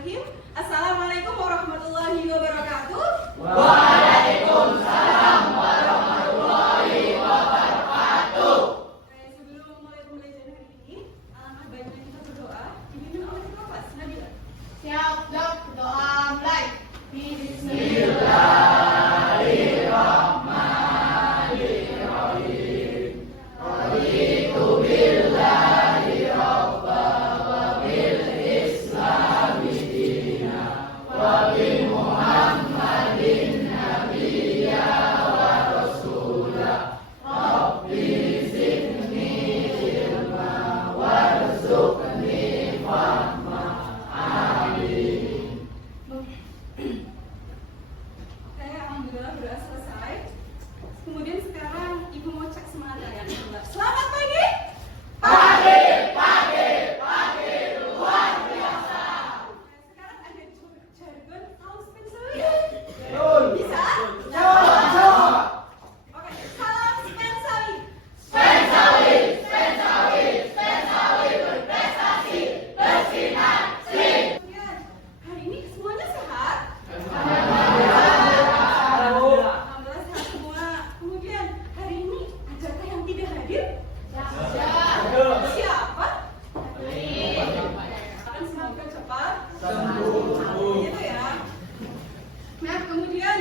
Bismillahirrahmanirrahim. Assalamualaikum warahmatullahi wabarakatuh. Waalaikumsalam warahmatullahi wabarakatuh. Sebelum mulai pembelajaran hari ini, alangkah baiknya kita berdoa dipimpin oleh ketua kelas Nabila. Siap, Dok. Doa mulai. Bismillahirrahmanirrahim. Raditu billahi rabba wa bil islami dina wa bi Muhammadin nabiyya wa rasula. Rabbi zidni ilma warzuqni fahma. Amin. Oke, alhamdulillah doa selesai. Kemudian sekarang ibu mau cek semangat kalian. Selamat pagi. Pagi luar biasa. Sekarang ada jargon saus pensawi. Bisa? Coba. Oke, salam pensawi. Pensawi berprestasi, bersinar, sing. Kemudian hari ini semuanya sehat. Alhamdulillah. Alhamdulillah sehat semua. Kemudian hari ini adakah yang tidak hadir? Siapa? Akan semoga cepat Sembuh. gitu ya. Nah kemudian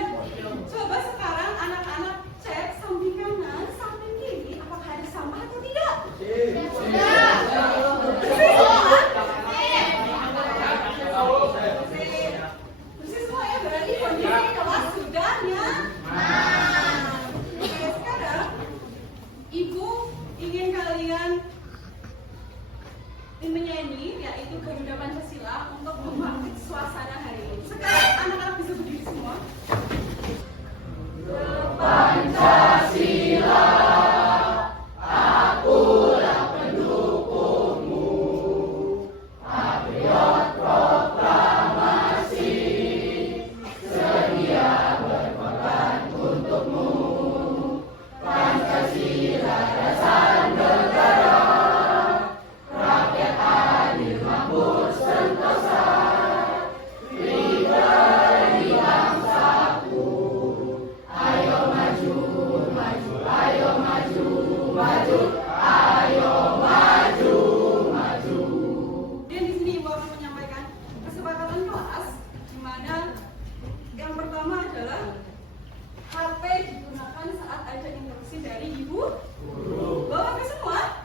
coba sekarang anak-anak cek samping kanan, samping kiri, apakah ada sampah atau tidak? Bersih semua ya, berarti kondisi kelas sudah nyaman. Oke, sekarang ibu ingin kalian menyanyi yaitu Garuda Pancasila untuk membangkit suasana hari ini. Sekarang anak-anak bisa berdiri semua. Pancasila, akulah pendukungmu. Patriot proklamasi, sedia berkorban untukmu. Pancasila dasar negara, rakyat adil makmur sentosa, pribadi bangsaku. Ayo maju, maju, ayo maju, maju, ayo maju, maju. Dan di sini ibu akan menyampaikan kesepakatan kelas di mana yang pertama adalah HP digunakan saat ada instruksi dari ibu guru. Bawa ke semua?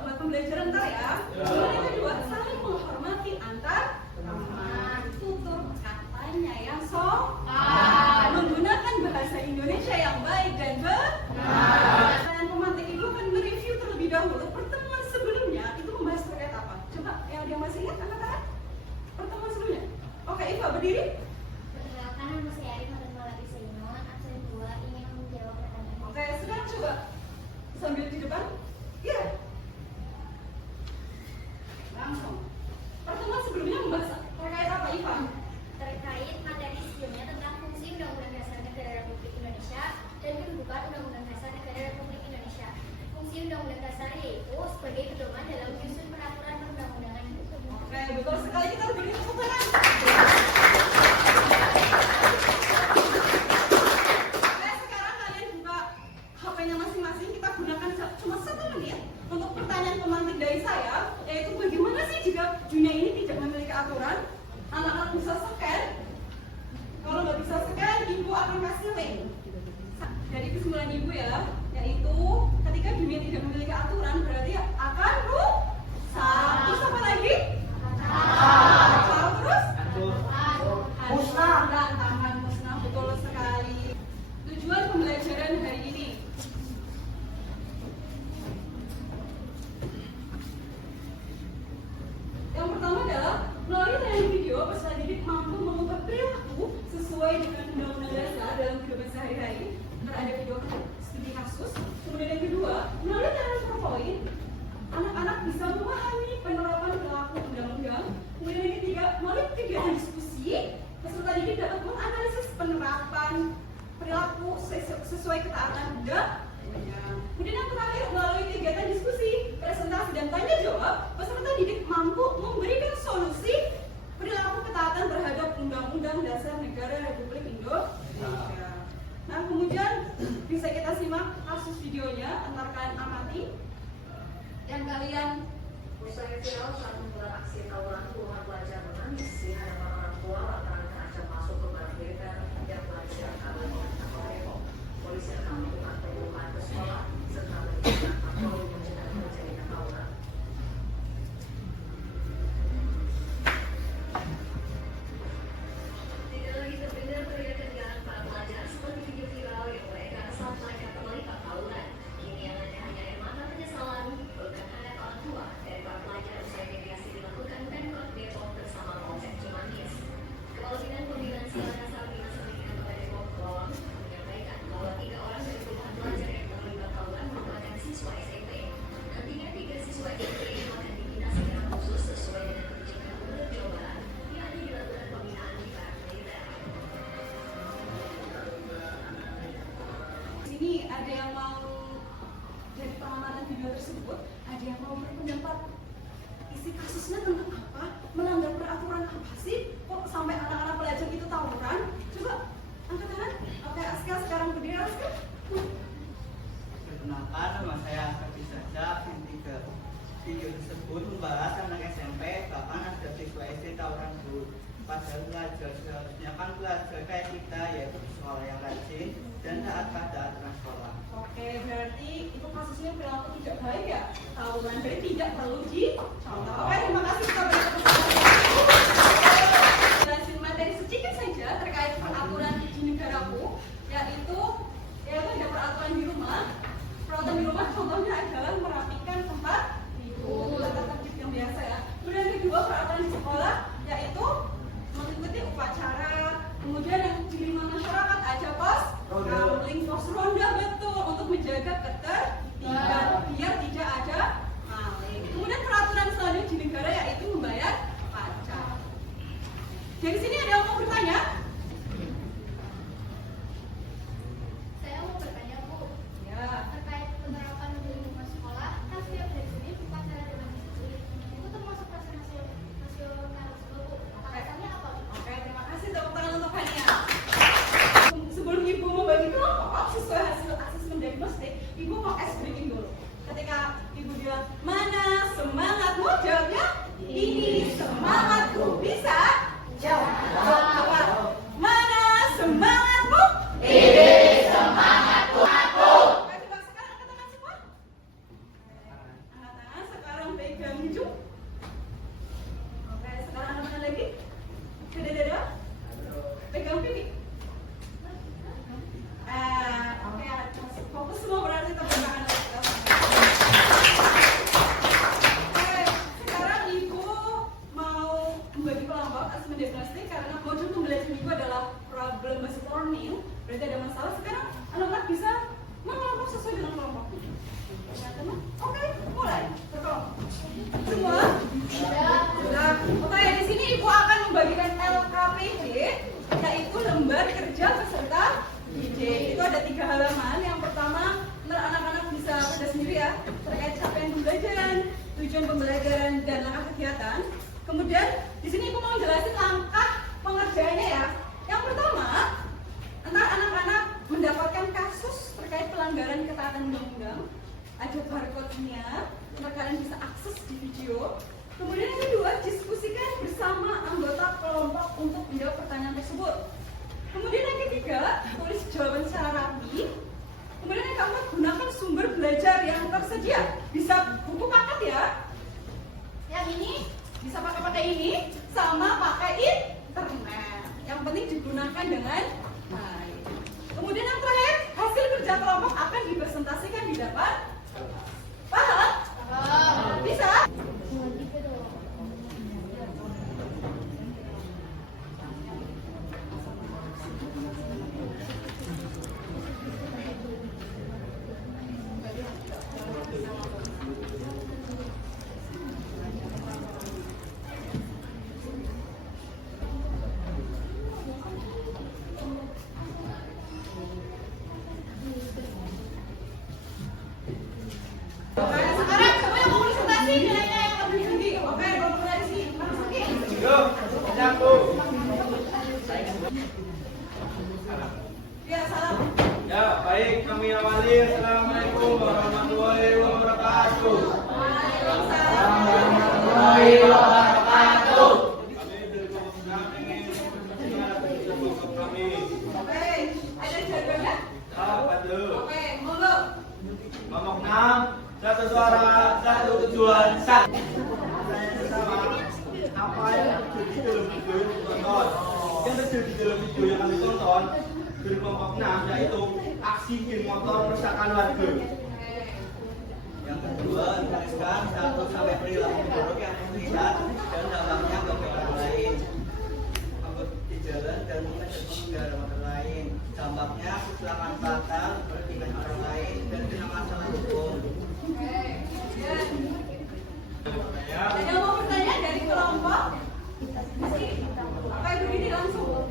Buat pembelajaran ntar ya. Kemudian yang kedua, saling menghormati antar teman. Tutur katanya yang sopan. Menggunakan bahasa Indonesia yang baik dan benar. Pertanyaan pemantik ibu akan mereview terlebih dahulu pertemuan sebelumnya itu membahas terkait apa? Coba yang ada yang masih ingat anak-anak? Pertemuan sebelumnya. Oke, Iva berdiri. Perkenalkan, nama saya Arif Maulana Sainon, absen 2, ingin menjawab pertanyaan. Oke, sekarang coba sambil di depan. Iya. Langsung. Pertemuan sebelumnya membahas terkait apa, Iva? Terkait materi sebelumnya tentang fungsi Undang-Undang Dasar Negara Republik Indonesia dan kedudukan Undang-Undang Dasar Negara Republik Indonesia. Fungsi Undang-Undang Dasar yaitu sebagai pedoman dalam menyusun peraturan perundang-undangan. Oke, betul sekali, kita beri tepuk tangan. Oke, sekarang kalian buka HP-nya masing-masing. Kita gunakan cuma 1 menit untuk pertanyaan pemantik dari saya, yaitu bagaimana sih jika dunia ini tidak memiliki aturan? Anak-anak bisa scan. Kalau nggak bisa scan, ibu akan kasih link. Dari kesimpulan ibu ya, yaitu ketika dunia tidak memiliki aturan berarti akan rusak. Terus apa lagi? Terus? Musnah. Tangan musnah, betul sekali. Tujuan pembelajaran hari ini. Yang pertama adalah melalui tayangan video peserta didik mampu mengubah perilaku sesuai dengan undang-undang dasar dalam kehidupan sehari-hari. Ntar ada video studi kasus. Kemudian yang kedua, melalui tayangan PowerPoint, anak-anak bisa memahami penerapan perilaku undang-undang. Kemudian yang ketiga, melalui kegiatan diskusi, peserta didik dapat menganalisis penerapan perilaku sesuai ketaatan undang. Kemudian yang terakhir, melalui kegiatan diskusi, presentasi dan tanya jawab, peserta didik mampu memberikan solusi yang kalian Usai viral saat menggelar aksi tawuran puluhan pelajar menangis di hadapan orang tua lantaran terancam masuk ke barang militer yang pelajar kalah dengan depok. Polisi akan melakukan pembukaan ke sekolah serta melakukan patroli mencegah terjadinya tawuran. Tidak lagi terdengar teriakan para pelajar seperti video viral yang mereka saat mereka terlibat tawuran. Kini yang ada hanya air mata penyesalan, bahkan anak orang tua dari para pelajar usai mediasi dilakukan Pemkot Depok bersama Polsek Cimanggis. Kepala Bidang Pembinaan Sila Dasar Dinas Pendidikan Kota Depok Bawang menyampaikan bahwa 3 orang dari puluhan pelajar yang terlibat tawuran merupakan siswa SMP. Nantinya 3 siswa SMP ini akan dibina secara khusus sesuai dengan kebijakan Gubernur Jawa Barat, yakni dilakukan pembinaan di barak militer. di sini ada yang mau dari pengamatan video tersebut, ada yang mau berpendapat isi kasusnya tentang apa, melanggar peraturan apa sih, kok sampai anak-anak pelajar itu tawuran? Coba angkat tangan. Oke, Aska sekarang berdiri. Aska. Perkenalkan, nama saya Aska Saja. Inti ke video tersebut membahas anak SMP bahkan ada siswa SD tawuran dulu. Padahal belajar seharusnya kan belajar kayak kita, yaitu di sekolah yang rajin dan taat pada aturan sekolah. Oke, berarti itu kasusnya perilaku tidak baik ya? Tawuran berarti tidak perlu dicontoh. Oke, terima kasih kita berikan jelasin materi sedikit saja terkait peraturan di negaraku, yaitu ada peraturan di rumah. Peraturan di rumah contohnya adalah merapikan tempat tidur, tata tertib yang biasa ya. Kemudian kedua, peraturan di sekolah yaitu mengikuti upacara. Kemudian yang di lingkungan masyarakat ada pos kamling, pos ronda, betul, untuk menjaga ketertiban biar tidak ada maling. Kemudian peraturan selanjutnya di negara yaitu membayar pajak. Dari sini ada yang mau bertanya? Saya mau bertanya, Bu. Ya. Terkait penerapan di lingkungan sekolah, kan setiap dari sini upacara dengan disiplin. Itu termasuk nasionalisme, Bu. Alasannya apa, Bu? Oke, terima kasih, tepuk tangan untuk Hania. Sebelum Ibu membagi kelompok sesuai hasil asesmen diagnostik, Ibu mau ice breaking dulu. Ketika Ibu bilang, mana semangatmu? Jawabnya, ini semangatku. Bisa? Jawab. Apa? Mana semangatmu? Ini semangatku. Oke, coba sekarang angkat tangan semua. Angkat tangan, sekarang pegang hijau. Oke, sekarang angkat tangan lagi. Ke dada. Pegang pipi. Oke, fokus semua berarti tepuk tangan. Oke, sekarang Ibu mau membagi kelompok asesmen diagnostik karena modul pembelajaran Ibu adalah problem based learning. Berarti ada masalah. Sekarang anak-anak bisa mengelompok sesuai dengan kelompok. Ya, teman? Oke, mulai berkelompok. Semua? Sudah. Oke, di sini Ibu akan membagikan LKPD, yaitu lembar kerja peserta didik. Itu ada 3 halaman. Yang pertama, anak-anak bisa baca sendiri ya, terkait capaian pembelajaran, tujuan pembelajaran dan langkah kegiatan. Kemudian di sini Ibu mau jelasin langkah pengerjaannya ya. Yang pertama, entar anak-anak mendapatkan kasus terkait pelanggaran ketaatan undang-undang. Ada barcode-nya, entar kalian bisa akses di video. Kemudian yang kedua, diskusikan bersama anggota kelompok untuk menjawab pertanyaan tersebut. Kemudian yang ketiga, tulis jawaban secara rapi. Kemudian yang keempat, gunakan sumber belajar yang tersedia. Bisa buku paket ya. Yang ini bisa pakai ini sama pakai internet. Yang penting digunakan dengan baik. Kemudian yang terakhir, hasil kerja kelompok akan dipresentasikan di depan. Paham? Bisa? Sekarang semua yang mau presentasi nilainya yang lebih tinggi. Oke, kalau dari sini, masukin. Ya, salam. Ya, baik, kami awali. Assalamualaikum warahmatullahi wabarakatuh. warahmatullahi wabarakatuh. Kami dari kelompok 6 ingin berbicara tentang kelompok kami. Oke, ada jawabannya? Apa tuh? Oke, monggo. Kelompok 6, satu suara, satu tujuan, satu. Saya bersama apa yang terjadi dalam video yang ditonton. Yang terjadi dalam video yang kami tonton dari kelompok 6 yaitu aksi geng motor meresahkan warga. Yang kedua, tuliskan satu sampai perilaku buruk yang terlihat dan dampaknya bagi orang lain. Angkut di jalan dan mengenai pengendara motor lain. Dampaknya kecelakaan fatal, merugikan orang lain dan kena masalah hukum. Oke, kemudian Saya ada yang mau bertanya dari kelompok? Apa ibu ini langsung?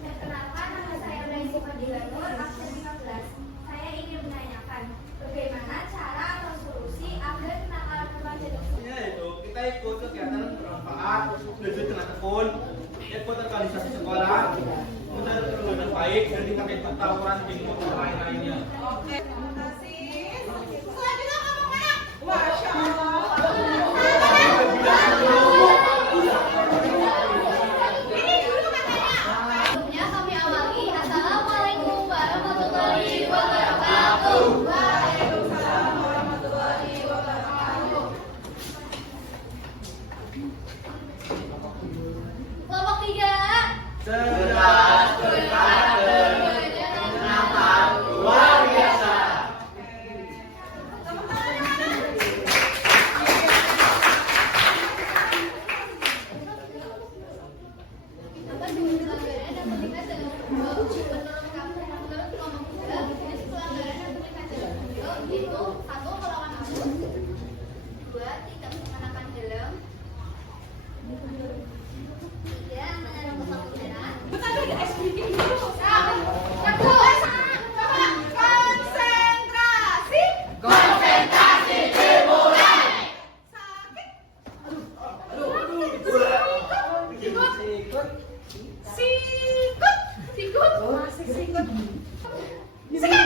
Perkenalkan, nama saya Raisi Fadila Nur, absen 15. Saya ingin menanyakan, bagaimana cara atau solusi agar kenakalan remaja tersebut? Intinya itu kita ikut kegiatan bermanfaat, belajar dengan tekun, ikut organisasi sekolah, mencari pergaulan yang baik dan tidak ikut tawuran geng motor lain-lainnya. Oke, terima kasih. Selanjutnya kamu mana? Masya Allah. Sebelumnya kami awali, Assalamualaikum warahmatullahi wabarakatuh. Waalaikumsalam warahmatullahi wabarakatuh. Kelompok 3. Cerdas, berkarakter, menyenangkan, luar biasa. Tepuk tangannya mana? Apa jenis pelanggaran yang terlibat dalam video? Menurut kami, menurut kelompok 3, jenis pelanggaran yang terlibat dalam video yaitu 1. Melawan arus, 2. Tidak mengenakan helm, 3. Menyerang pesawat udara. Bentar lagi SBK dulu. Kedua, Konsentrasi. Konsentrasi dimulai. Sakit. Sikut. Sikut. Sikut. Masih sikut. Sikut.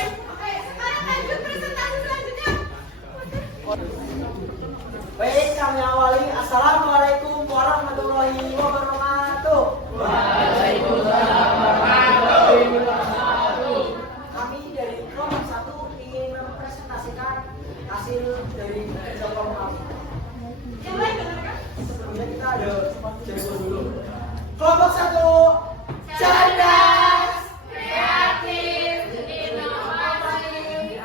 Oke, sekarang lanjut presentasi selanjutnya. Baik, kami awali. Assalamualaikum warahmatullahi wabarakatuh. Waalaikumsalam warahmatullahi wabarakatuh. Kami dari kelompok 1 ingin mempresentasikan hasil dari kerja kelompok kami. Yang lain dengarkan. Sebelumnya kita ada dari dulu. Kelompok 1 cerdas, kreatif, inovatif,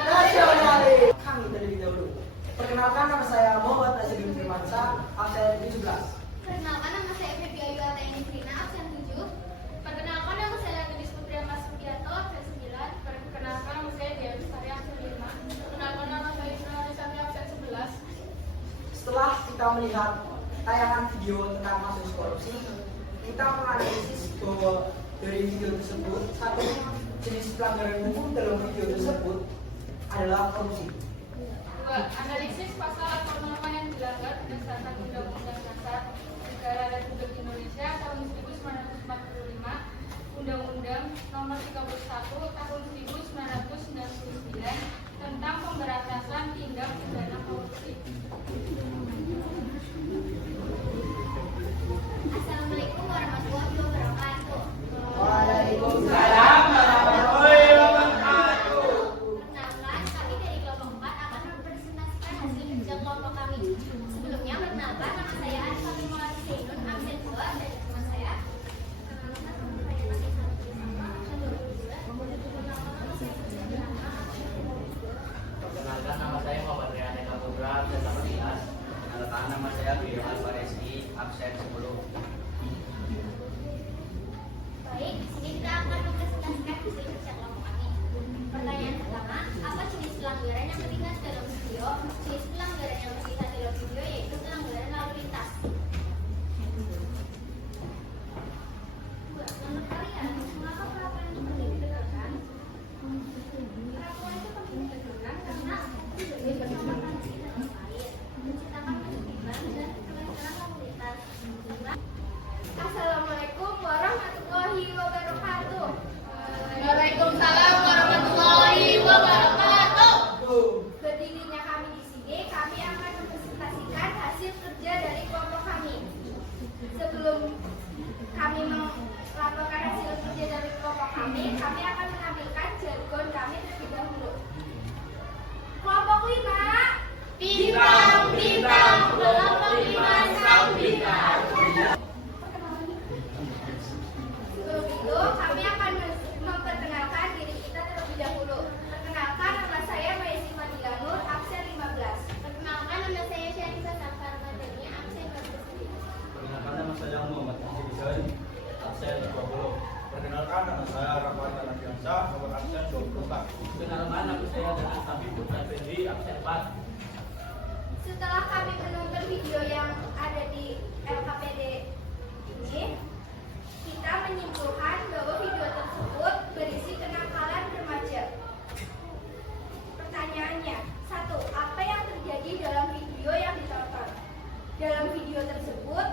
nasionalis. Kami terlebih dahulu. Perkenalkan, nama saya Muhammad Nazibin Firmansyah, absen 17. Perkenalkan, nama saya Febi Ayu Ataini Frina, absen 7. Perkenalkan, nama saya Gadis Putri Mas Sugianto, absen 9. Perkenalkan, nama saya Dia Bestari, absen 5. Perkenalkan, nama saya Isra Arisati, absen 11. Setelah kita melihat tayangan video tentang kasus korupsi, kita menganalisis bahwa dari video tersebut, satu jenis pelanggaran hukum dalam video tersebut adalah korupsi. 2. Analisis pasal atau norma yang dilanggar berdasarkan Undang-Undang Dasar Negara Republik Indonesia tahun 1945, Undang-Undang Nomor 31 Tahun 1999 tentang pemberantasan tindak pidana korupsi. Assalamualaikum warahmatullahi wabarakatuh. Waalaikumsalam warahmatullahi wabarakatuh. Perkenalkan, kami dari kelompok 4 akan mempresentasikan hasil kerja kelompok kami. Sebelumnya, perkenalkan, nama saya Arif Fatimah Zainun, absen 2, dan teman saya. Perkenalkan, nama saya Muhammad Rian Eka Putra, absen 18. Perkenalkan, nama saya Guillermo Alvarezki, absen 10. kami akan menampilkan jargon kami terlebih dahulu. Kelompok 5. Bintang, kelompok 5 sang bintang. Sebelum itu, kami akan memperkenalkan diri kita terlebih dahulu. Perkenalkan, nama saya Maisi Fadila Nur, absen 15. Perkenalkan, nama saya Syarifah Safar Madani, absen 14. Perkenalkan nama saya Muhammad Haji Rizal, absen 20. Perkenalkan nama saya Rahmat Anafiansa, nomor absen 24. Perkenalkan nama saya Dana Sabi Putra Fendi, absen 4. Setelah kami menonton video yang ada di LKPD ini, kita menyimpulkan bahwa video tersebut berisi kenakalan remaja. Pertanyaannya, 1. Apa yang terjadi dalam video yang ditonton? Dalam video tersebut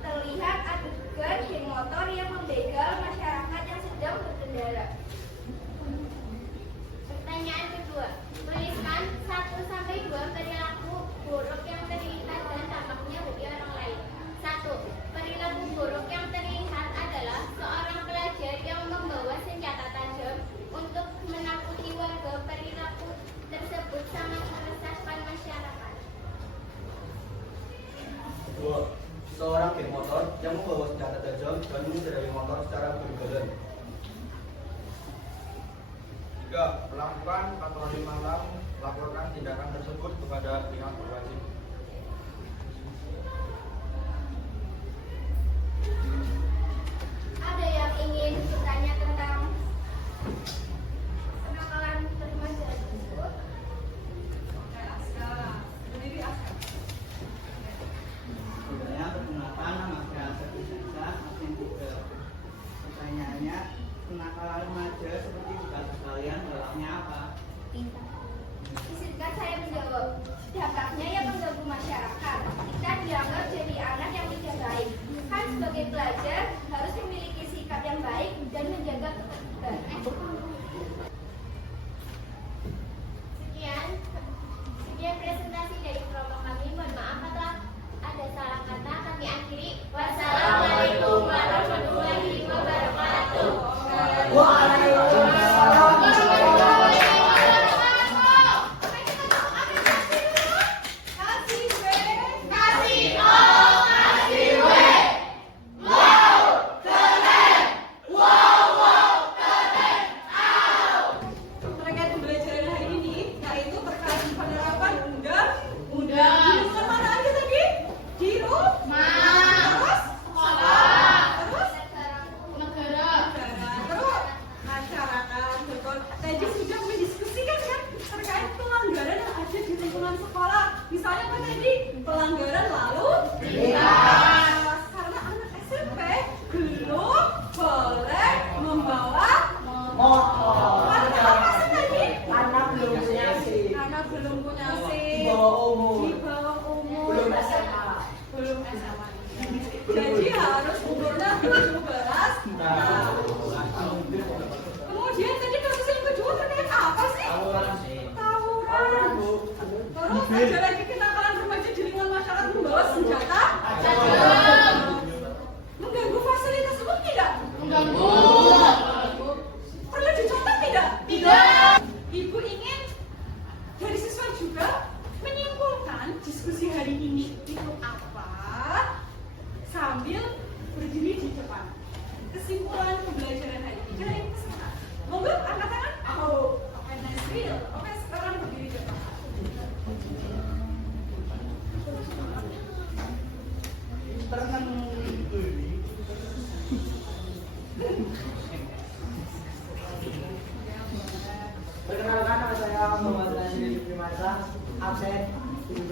terlihat adegan geng motor yang membegal masyarakat yang sedang berkendara. Pertanyaan kedua, tuliskan 1-2 perilaku buruk yang terlihat dan tampaknya bagi orang lain. 1. Perilaku buruk yang terlihat adalah seorang pelajar yang membawa senjata tajam untuk menakuti warga. Perilaku tersebut sangat meresahkan masyarakat. 2. Seorang geng motor yang membawa senjata tajam dan mengendarai motor secara berulang. 3. Melakukan patroli malam, laporkan tindakan tersebut kepada pihak berwajib. Ada yang ingin bertanya tentang kenakalan remaja tersebut? Oke, Aska. Berdiri, Aska. Saya perkenalkan nama saya Asep Isansa, absen 3. Pertanyaannya, kenakalan remaja seperti tugas kalian dalamnya apa? Izinkan saya menjawab. Dampaknya yang mengganggu masyarakat. Kita dianggap jadi anak yang tidak baik. Kan sebagai pelajar harus memiliki sikap yang baik dan menjaga ketertiban. Sekian presentasi dari kelompok kami. Mohon maaf apabila ada salah kata. Kami akhiri. Wassalamualaikum warahmatullahi wabarakatuh. Waalaikumsalam. Terkait pembelajaran hari ini, yaitu terkait penerapan undang-undang. Di lingkungan mana aja tadi? Di rumah. Terus? Negara. Terus? Masyarakat. Betul. Tadi sudah mendiskusikan kan terkait pelanggaran yang ada di lingkungan sekolah. Misalnya apa tadi? Pelanggaran lalu lintas. Karena anak SMP belum boleh membawa Motor. karena apa sih tadi? Anak belum punya SIM. Karena belum punya SIM. Di bawah umur. Di bawah umur. Belum SMA. Belum SMA. Jadi harus umurnya 17 tahun. Kemudian tadi kasus yang kedua terkait apa sih? Tawuran. Terus ada lagi kenakalan remaja di lingkungan masyarakat membawa senjata tajam. Mengganggu fasilitas umum tidak? Mengganggu. Perlu dicontoh tidak? Tidak. Ibu ingin dari siswa juga menyimpulkan diskusi hari ini itu apa sambil berdiri di depan. Kesimpulan pembelajaran hari ini. Kalian ingin kesana? Monggo angkat tangan. Oke, nice real. Oke, sekarang berdiri di depan. Perkenalkan nama saya Muhammad Nasir Primasa, absen 17.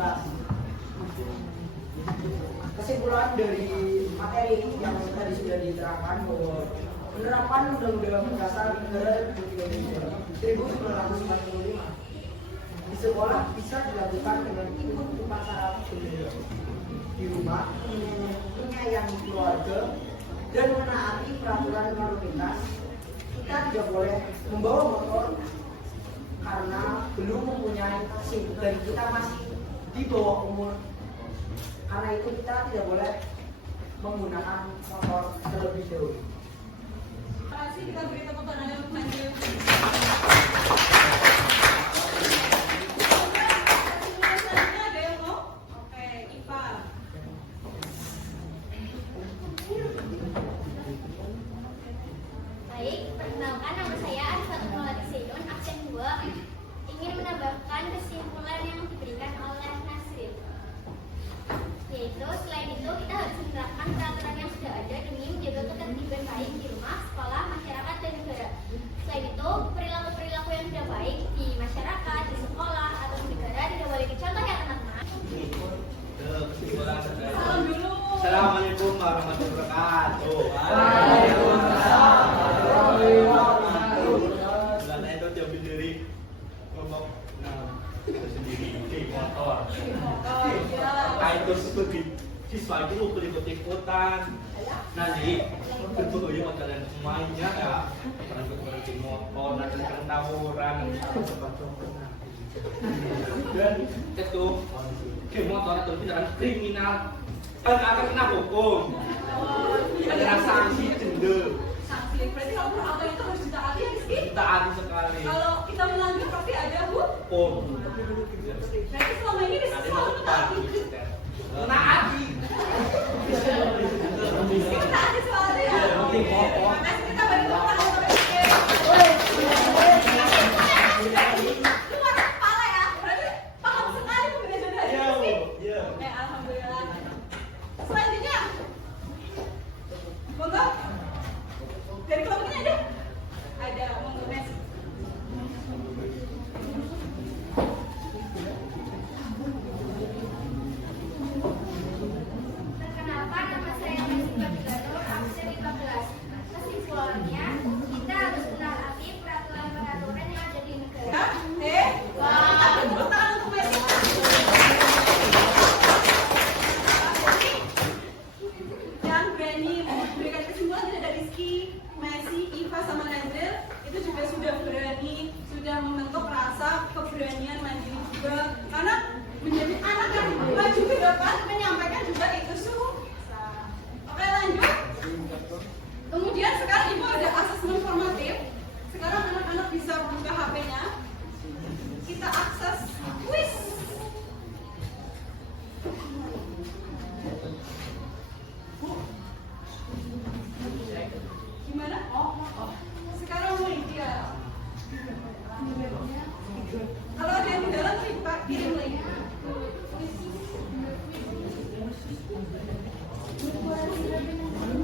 Kesimpulan dari materi yang tadi sudah diterangkan bahwa penerapan Undang-Undang Dasar Negara Republik Indonesia 1945 di sekolah bisa dilakukan dengan ikut upacara di rumah, menyayangi keluarga, dan menaati peraturan lalu lintas. Kita tidak boleh membawa motor karena belum mempunyai SIM dan kita masih di bawah umur. Karena itu kita tidak boleh menggunakan motor terlebih dahulu. Terima kasih, kita beri tepuk tangan untuk Perkenalkan, nama saya Arifat Maulati Zainun, absen 2. Ingin menambahkan kesimpulan yang diberikan oleh Nasrin. Yaitu, selain itu kita harus menerapkan peraturan yang sudah ada demi menjaga ketertiban baik di rumah, sekolah, masyarakat, dan negara. Selain itu, perilaku-perilaku yang tidak baik di masyarakat, di sekolah, atau di negara tidak boleh dicontoh ya teman-teman. Kesimpulan Salam dulu. Assalamualaikum warahmatullahi wabarakatuh. Bulan itu dia berdiri ngomong, nah itu sendiri kayak motor. Nah itu sebagai siswa itu ikut-ikutan. Nanti betul ya kalian semuanya ya, berarti motor, nanti tawuran, dan itu kayak motor itu tindakan kriminal. Akan kena hukum. Ada sanksi denda. Sanksi. Berarti kalau peraturan itu harus ditaati ya, Rizky? Ditaati sekali. Kalau kita melanggar pasti ada Hukum. Berarti selama ini Rizky selalu mentaati. Menaati. Rizky mentaati selalu ya. Terima kasih, kita beri tepuk tangan untuk Rizky. Itu warna kepala ya. Berarti paham sekali pembelajaran dari Rizky. Alhamdulillah. Selanjutnya, monggo. Dari kelompoknya ada monggo Nes. Perkenalkan, nama saya Messi Babilano, absen 15. Kesimpulannya, kita harus menaati peraturan-peraturan yang ada di negara. Kita tepuk tangan untuk Messi. Yang berani memberikan kesimpulan tidak ada Rizky, Messi, Iva, sama Nazril. Itu juga sudah berani, sudah membentuk rasa keberanian mandiri juga. Karena menjadi anak yang maju ke depan, menyampaikan juga itu susah. Oke, lanjut. Kemudian sekarang Ibu ada asesmen formatif. Sekarang anak-anak bisa buka HP-nya. Kita akses kuis. Gimana? Sekarang mulai dia. Kalau ada yang di dalam, Pak, kirim link.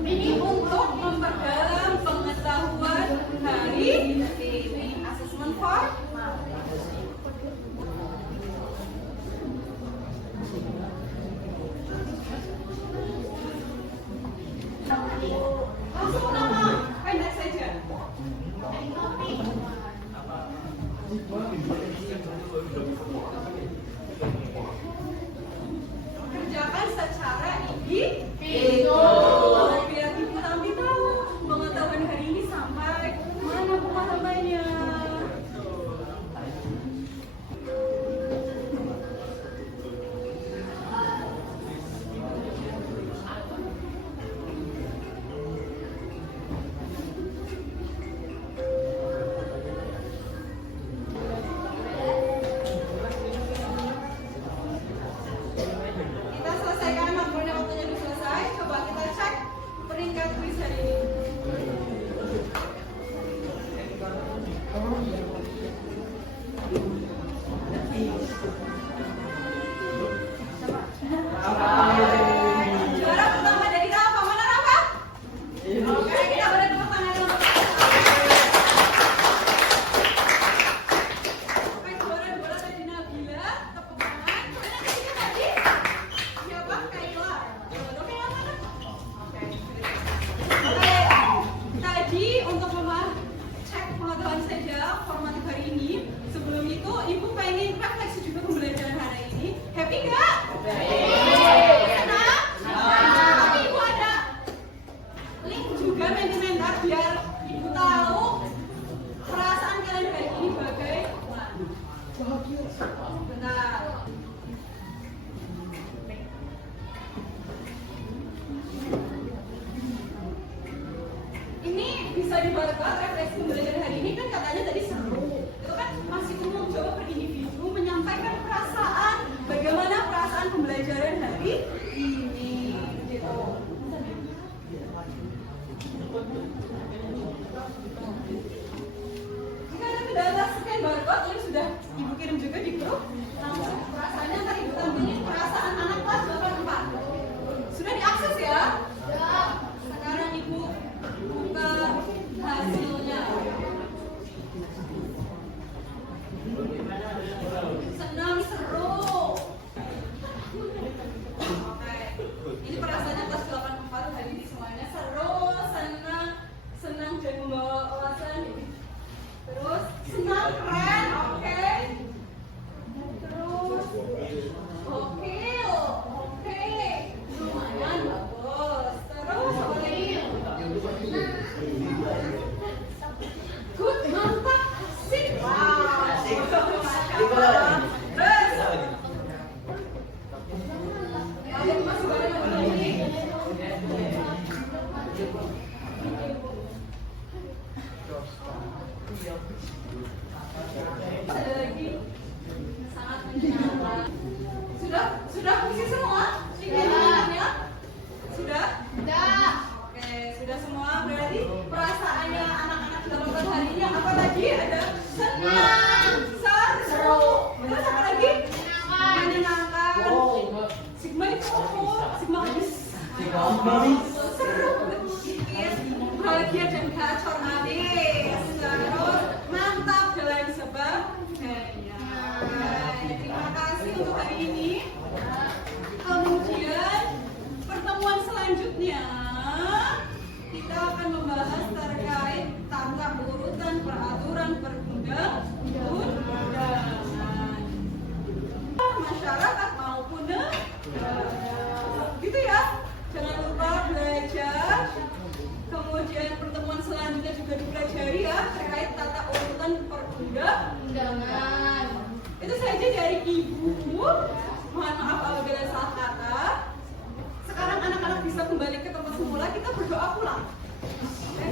Ini untuk memperdalam pengetahuan hari ini asesmen form. Langsung nama pendek saja. Kerjakan secara individu. Biar ibu nanti tahu pengetahuan hari ini sampai mana pemahamannya. Kita selesaikan laporannya, waktunya sudah selesai. Coba kita cek peringkat kuis hari ini. Juara pertama dari Rafa. Mana Rafa? Oke, kita boleh tepuk tangan untuk Rafa. Oke, juara bola tadi Nabila. Tepuk tangan. Mana ketiga tadi? Siapa? Kayla. Oke, yang mana? Oke. Oke, tadi untuk cek pengetahuan saja formatif hari ini. Sebelum itu, Ibu pengen refleksi juga pembelajaran hari ini. Happy nggak? Senang? Tapi Ibu ada link juga Mentimeter biar Ibu tahu perasaan kalian hari ini bagaimana. Bentar. Ini bisa dibaca refleksi pembelajaran hari ini kan katanya tadi seru. Itu kan masih umum, coba per individu menyampaikan perasaan, bagaimana perasaan pembelajaran hari ini gitu. ini sudah Ibu kirim juga di grup. Langsung perasaannya ntar Ibu tampilin perasaan anak kelas 84. Sudah diakses ya? Sudah. Sekarang Ibu buka hasilnya. Senang, seru. Oke. Ini perasaannya kelas 84 hari ini semuanya seru, senang, senang dan membawa wawasan. Terus senang, keren, oke. Terus oke, lumayan bagus. Terus apa lagi? Good, mantap, asik. Wow. Masya Allah. Terus ada masih banyak yang lagi. Ada lagi. Sangat menyenangkan. Sudah fungsi semua? Pikirannya? Sudah? Sudah. Oke, sudah semua. Berarti perasaannya anak-anak 18 hari ini apa lagi? Ada senang, seru, terus apa lagi? Menyenangkan. Sigma itu apa? Sigma habis. Seru, berpikir, bahagia dan gacor habis. Terus mantap dalam sebagainya. Terima kasih untuk hari ini. Kemudian pertemuan selanjutnya kita akan membahas terkait tata urutan peraturan perundang-undangan masyarakat maupun negara. Gitu ya. Jangan lupa belajar. Kemudian pertemuan selanjutnya juga dipelajari ya terkait tata urutan perundang-undangan. Itu saja dari Ibu. Mohon maaf apabila salah kata. Sekarang anak-anak bisa kembali ke tempat semula, kita berdoa pulang. Oke?